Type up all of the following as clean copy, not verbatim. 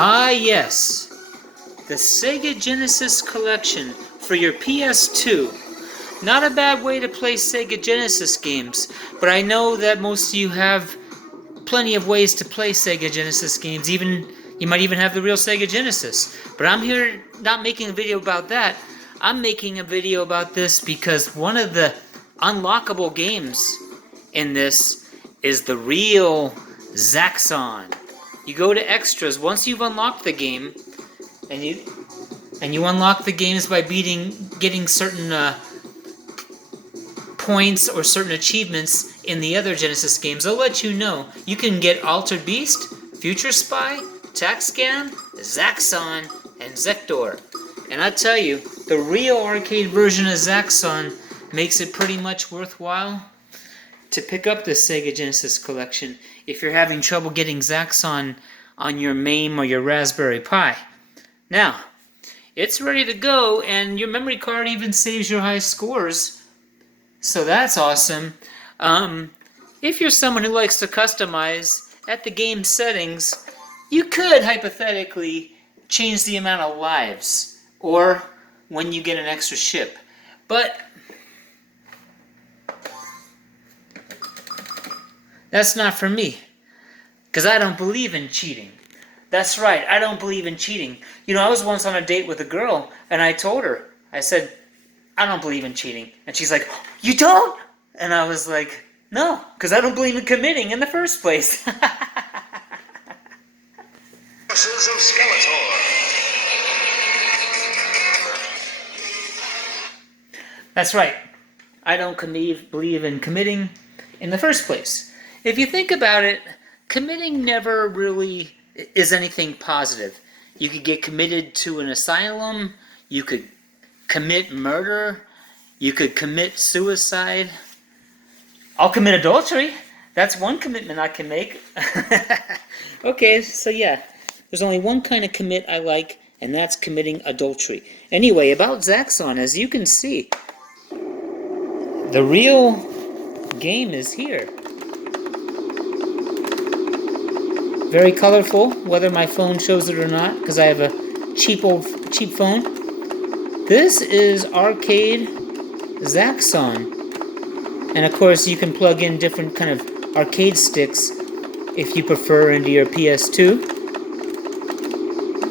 Ah yes, the SEGA Genesis Collection for your PS2. Not a bad way to play SEGA Genesis games, but I know that most of you have plenty of ways to play SEGA Genesis games. You might even have the real SEGA Genesis. But I'm here not making a video about that. I'm making a video about this because one of the unlockable games in this is the real ZAXXON. You go to extras once you've unlocked the game, and you unlock the games by getting certain points or certain achievements in the other Genesis games. I'll let you know. You can get Altered Beast, Future Spy, TaxScan, ZAXXON, and Zektor. And I tell you, the real arcade version of ZAXXON makes it pretty much worthwhile to pick up the SEGA Genesis Collection if you're having trouble getting ZAXXON on your MAME or your Raspberry Pi. Now, it's ready to go, and your memory card even saves your high scores, so that's awesome. If you're someone who likes to customize, at the game settings, you could hypothetically change the amount of lives, or when you get an extra ship. But that's not for me, because I don't believe in cheating. That's right, I don't believe in cheating. You know, I was once on a date with a girl, and I told her, I said, I don't believe in cheating. And she's like, you don't? And I was like, no, because I don't believe in committing in the first place. Forces of Skeletor. That's right, I don't believe in committing in the first place. If you think about it, committing never really is anything positive. You could get committed to an asylum, you could commit murder, you could commit suicide. I'll commit adultery. That's one commitment I can make. Okay, so yeah, there's only one kind of commit I like, and that's committing adultery. Anyway, about ZAXXON, as you can see, the real game is here. Very colorful, whether my phone shows it or not, because I have a cheap phone. This is Arcade ZAXXON. And of course you can plug in different kind of arcade sticks if you prefer into your PS2.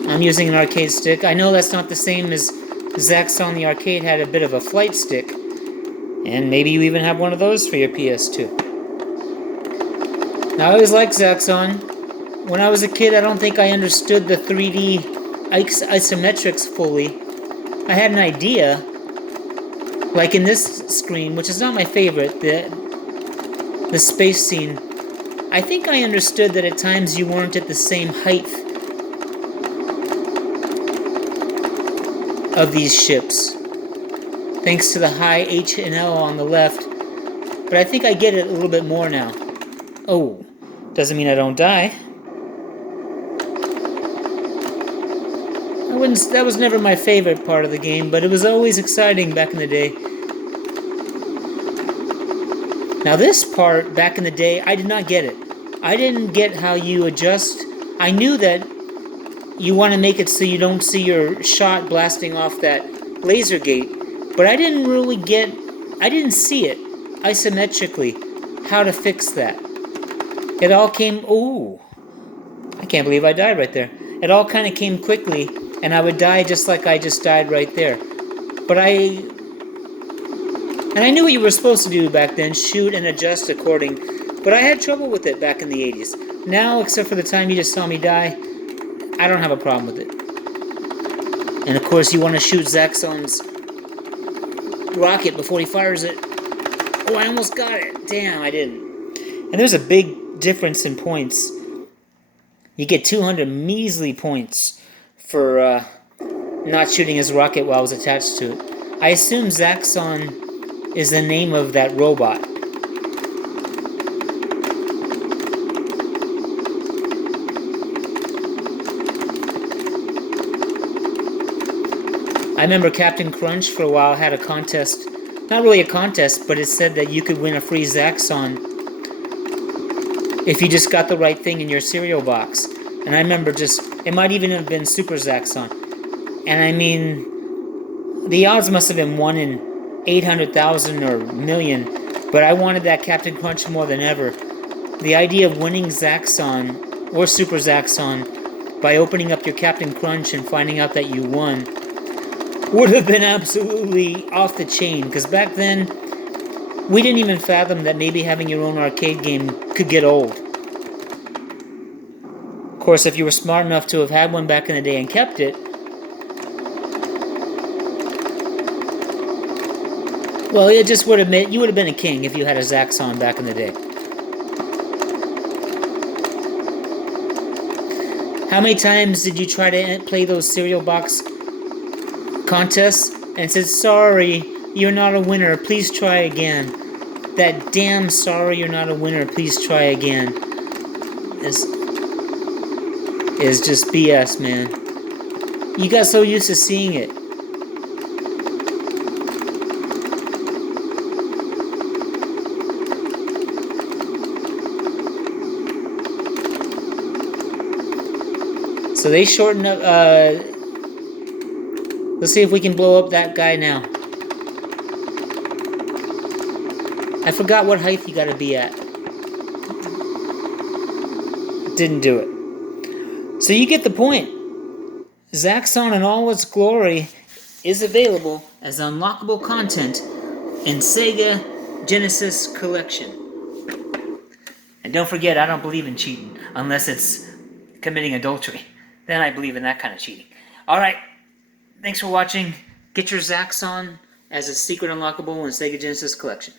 I'm using an arcade stick. I know that's not the same as ZAXXON the Arcade had a bit of a flight stick. And maybe you even have one of those for your PS2. Now I always liked ZAXXON. When I was a kid, I don't think I understood the 3D isometrics fully. I had an idea, like in this screen, which is not my favorite, the space scene. I think I understood that at times you weren't at the same height of these ships, thanks to the high H and L on the left, but I think I get it a little bit more now. Oh, doesn't mean I don't die. That was never my favorite part of the game, but it was always exciting back in the day. Now this part, back in the day, I did not get it. I didn't get how you adjust. I knew that you want to make it so you don't see your shot blasting off that laser gate, but I didn't see it isometrically, how to fix that. It all came, ooh, I can't believe I died right there. It all kind of came quickly, and I would die just like I just died right there. But I knew what you were supposed to do back then, shoot and adjust according, but I had trouble with it back in the 80s. Now, except for the time you just saw me die, I don't have a problem with it. And of course, you want to shoot ZAXXON's rocket before he fires it. Oh, I almost got it. Damn, I didn't. And there's a big difference in points. You get 200 measly points for not shooting his rocket while I was attached to it. I assume ZAXXON is the name of that robot. I remember Captain Crunch for a while had a contest, not really a contest, but it said that you could win a free ZAXXON if you just got the right thing in your cereal box. And I remember it might even have been Super ZAXXON. And I mean, the odds must have been 1 in 800,000 or million, but I wanted that Captain Crunch more than ever. The idea of winning ZAXXON or Super ZAXXON by opening up your Captain Crunch and finding out that you won would have been absolutely off the chain, because back then we didn't even fathom that maybe having your own arcade game could get old. Of course, if you were smart enough to have had one back in the day and kept it, well, it just would have been, you would have been a king if you had a ZAXXON back in the day. How many times did you try to play those cereal box contests and said, sorry, you're not a winner, please try again? That damn sorry you're not a winner, please try again is just BS, man. You got so used to seeing it. So they shortened up, let's see if we can blow up that guy now. I forgot what height you gotta be at. Didn't do it. So you get the point. ZAXXON in all its glory is available as unlockable content in SEGA Genesis Collection. And don't forget, I don't believe in cheating unless it's committing adultery. Then I believe in that kind of cheating. Alright, thanks for watching. Get your ZAXXON as a secret unlockable in SEGA Genesis Collection.